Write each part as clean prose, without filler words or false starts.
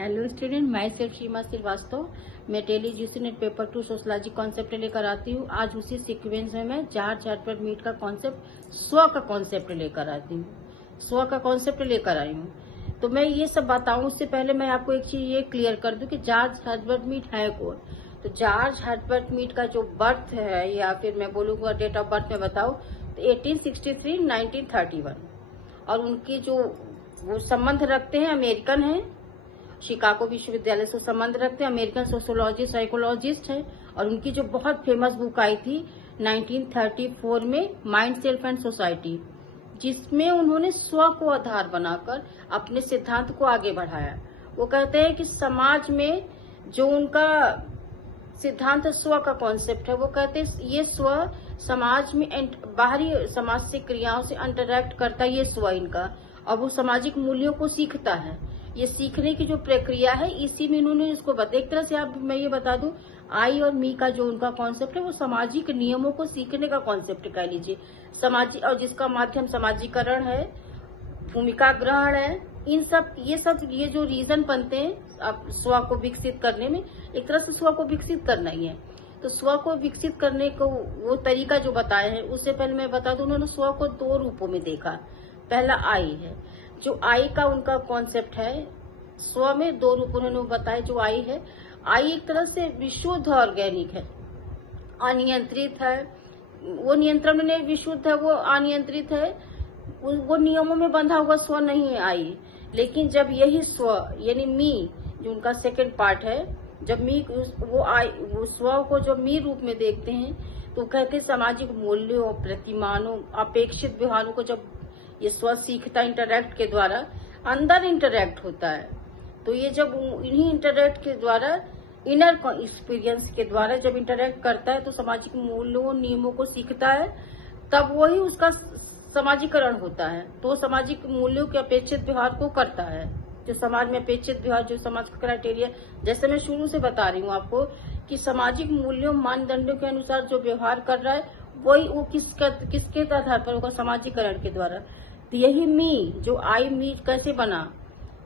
Hello student, my self सीमा श्रीवास्तव। मैं daily GC net paper 2 sociology concept लेकर आती हूँ। आज उसी सीक्वेंस में मैं जॉर्ज हर्बर्ट मीड का कॉन्सेप्ट स्व का कॉन्सेप्ट लेकर आती हूँ। स्व का कॉन्सेप्ट लेकर आई हूँ। तो मैं ये सब बताऊं उससे पहले मैं आपको एक चीज ये क्लियर कर दूं कि जॉर्ज हर्बर्ट मीड है कौन। तो जॉर्ज हर्बर्ट मीड का जो बर्थ है, या फिर मैं बोलूंगा डेट ऑफ बर्थ में बताऊं तो 1863 1931, और उनकी जो वो संबंध रखते हैं अमेरिकन है, शिकागो विश्वविद्यालय से संबंध रखते हैं, अमेरिकन सोशोलॉजिस्ट साइकोलॉजिस्ट है। और उनकी जो बहुत फेमस बुक आई थी 1934 में, माइंड सेल्फ एंड सोसाइटी, जिसमें उन्होंने स्व को आधार बनाकर अपने सिद्धांत को आगे बढ़ाया। वो कहते हैं कि समाज में जो उनका सिद्धांत स्व का कॉन्सेप्ट है, वो कहते हैं ये स्व समाज में बाहरी समाज से क्रियाओं से इंटरैक्ट करता है, ये स्व इनका, और वो सामाजिक मूल्यों को सीखता है। ये सीखने की जो प्रक्रिया है, इसी में इन्होंने इसको एक तरह से आप मैं ये बता दूं, आई और मी का जो उनका कॉन्सेप्ट है वो सामाजिक नियमों को सीखने का कॉन्सेप्ट कह लीजिए, सामाजिक, और जिसका माध्यम सामाजिकरण है, भूमिका ग्रहण है, ये जो रीजन बनते हैं आप स्व को विकसित करने में, एक तरह से स्व को विकसित करना ही है। तो स्व को विकसित करने को वो तरीका जो बताया है, उससे पहले मैं बता दूं, उन्होंने स्व को 2 रूपों में देखा। पहला आई है, जो आई का उनका कॉन्सेप्ट है, स्व में 2 रूप उन्होंने बताया। जो आई है, आई एक तरह से विशुद्ध ऑर्गेनिक है, अनियंत्रित है, वो नियंत्रण में विशुद्ध है, वो अनियंत्रित है, वो नियमों में बंधा हुआ स्व नहीं है आई। लेकिन जब यही स्व यानी मी, जो उनका सेकंड पार्ट है, जब मी वो स्व को जब मी रूप में देखते हैं, तो कहते हैं सामाजिक मूल्यों, प्रतिमानों, अपेक्षित व्यवहारों को जब ये स्व सीखता इंटरैक्ट के द्वारा, अंदर इंटरैक्ट होता है। तो ये जब इन्हीं इंटरैक्ट के द्वारा, इनर एक्सपीरियंस के द्वारा जब इंटरैक्ट करता है, तो सामाजिक मूल्यों, नियमों को सीखता है, तब वही उसका समाजीकरण होता है। तो सामाजिक मूल्यों के अपेक्षित व्यवहार को करता है, जो समाज में अपेक्षित व्यवहार, जो समाज का क्राइटेरिया, जैसे मैं शुरू से बता रही हूँ आपको कि सामाजिक मूल्यों, मानदंडों के अनुसार जो व्यवहार कर रहा है, वही वो किसके आधार पर होगा, समाजीकरण के द्वारा। तो यही मी, जो आई मी कैसे बना,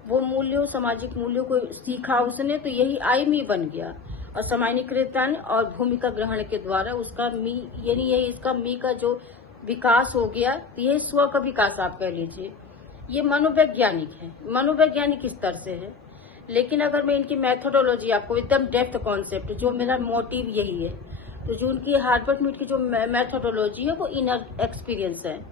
वो मूल्यों, सामाजिक मूल्यों को सीखा उसने, तो यही आई मी बन गया। और सामान्यीकृतन और भूमिका ग्रहण के द्वारा उसका मी, यानी यही इसका मी का जो विकास हो गया, तो यही स्व का विकास आप कह लीजिए। ये मनोवैज्ञानिक है, मनोवैज्ञानिक स्तर से है। लेकिन अगर मैं इनकी मेथोडोलॉजी आपको एकदम डेप्थ कॉन्सेप्ट, जो मेरा मोटिव यही है, तो जो उनकी हर्बर्ट मीड की जो मेथोडोलॉजी है वो इनर एक्सपीरियंस है।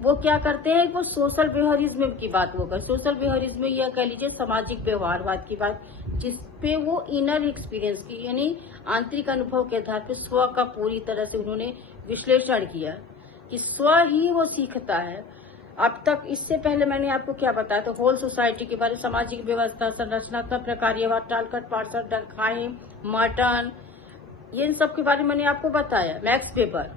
वो क्या करते हैं, वो सोशल व्यवहारिज्म की बात वो कर, सोशल व्यवहारिज्म या कह लीजिए सामाजिक व्यवहारवाद की बात, जिसपे वो इनर एक्सपीरियंस की यानी आंतरिक अनुभव के आधार पर स्व का पूरी तरह से उन्होंने विश्लेषण किया कि स्व ही वो सीखता है। अब तक इससे पहले मैंने आपको क्या बताया, तो होल सोसाइटी के बारे में, सामाजिक व्यवस्था, संरचनात्मक प्रकार्यवाद, टालकट पार्सल, डरखाइम, मर्टन, ये इन सब के बारे में मैंने आपको बताया, मैक्स वेबर।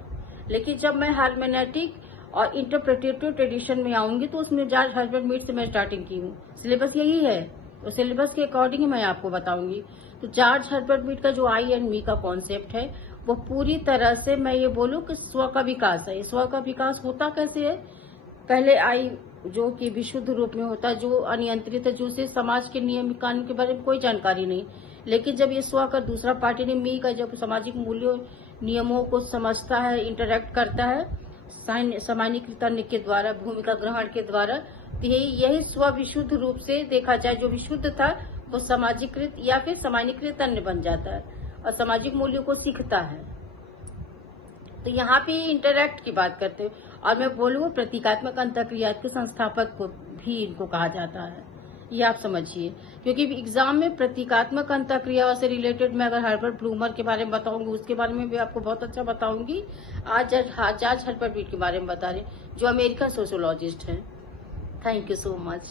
लेकिन जब मैं हार्मेनेटिक और इंटरप्रेटेटिव ट्रेडिशन में आऊंगी, तो उसमें जॉर्ज हर्बर्ट मीड से मैं स्टार्टिंग की हूँ। सिलेबस यही है, तो सिलेबस के अकॉर्डिंग ही मैं आपको बताऊंगी। तो जॉर्ज हर्बर्ट मीड का जो आई एंड मी का कॉन्सेप्ट है, वो पूरी तरह से मैं ये बोलूं कि स्व का विकास है। स्व का विकास होता कैसे है, पहले आई जो कि विशुद्ध रूप में होता है, जो अनियंत्रित है, जो से समाज के नियम कानून के बारे में कोई जानकारी नहीं। लेकिन जब ये स्व का दूसरा पार्ट यानी मी का जब सामाजिक मूल्यों, नियमों को समझता है, इंटरैक्ट करता है सामान्यीकृतन के द्वारा, भूमिका ग्रहण के द्वारा, तो यही स्व विशुद्ध रूप से देखा जाए, जो विशुद्ध था वो सामाजिकृत या फिर सामान्यीकृत बन जाता है और सामाजिक मूल्यों को सीखता है। तो यहाँ पे इंटरैक्ट की बात करते हैं, और मैं बोलूँ प्रतीकात्मक अंतःक्रिया के संस्थापक को भी इनको कहा जाता है, ये आप समझिए। क्योंकि एग्जाम में प्रतीकात्मक अंतःक्रिया से रिलेटेड मैं अगर हर्बर्ट ब्लूमर के बारे में बताऊंगी, उसके बारे में भी आपको बहुत अच्छा बताऊंगी। आज जॉर्ज हर्बर्ट मीड के बारे में बता रहे, जो अमेरिकन सोशोलॉजिस्ट हैं। Thank you so much.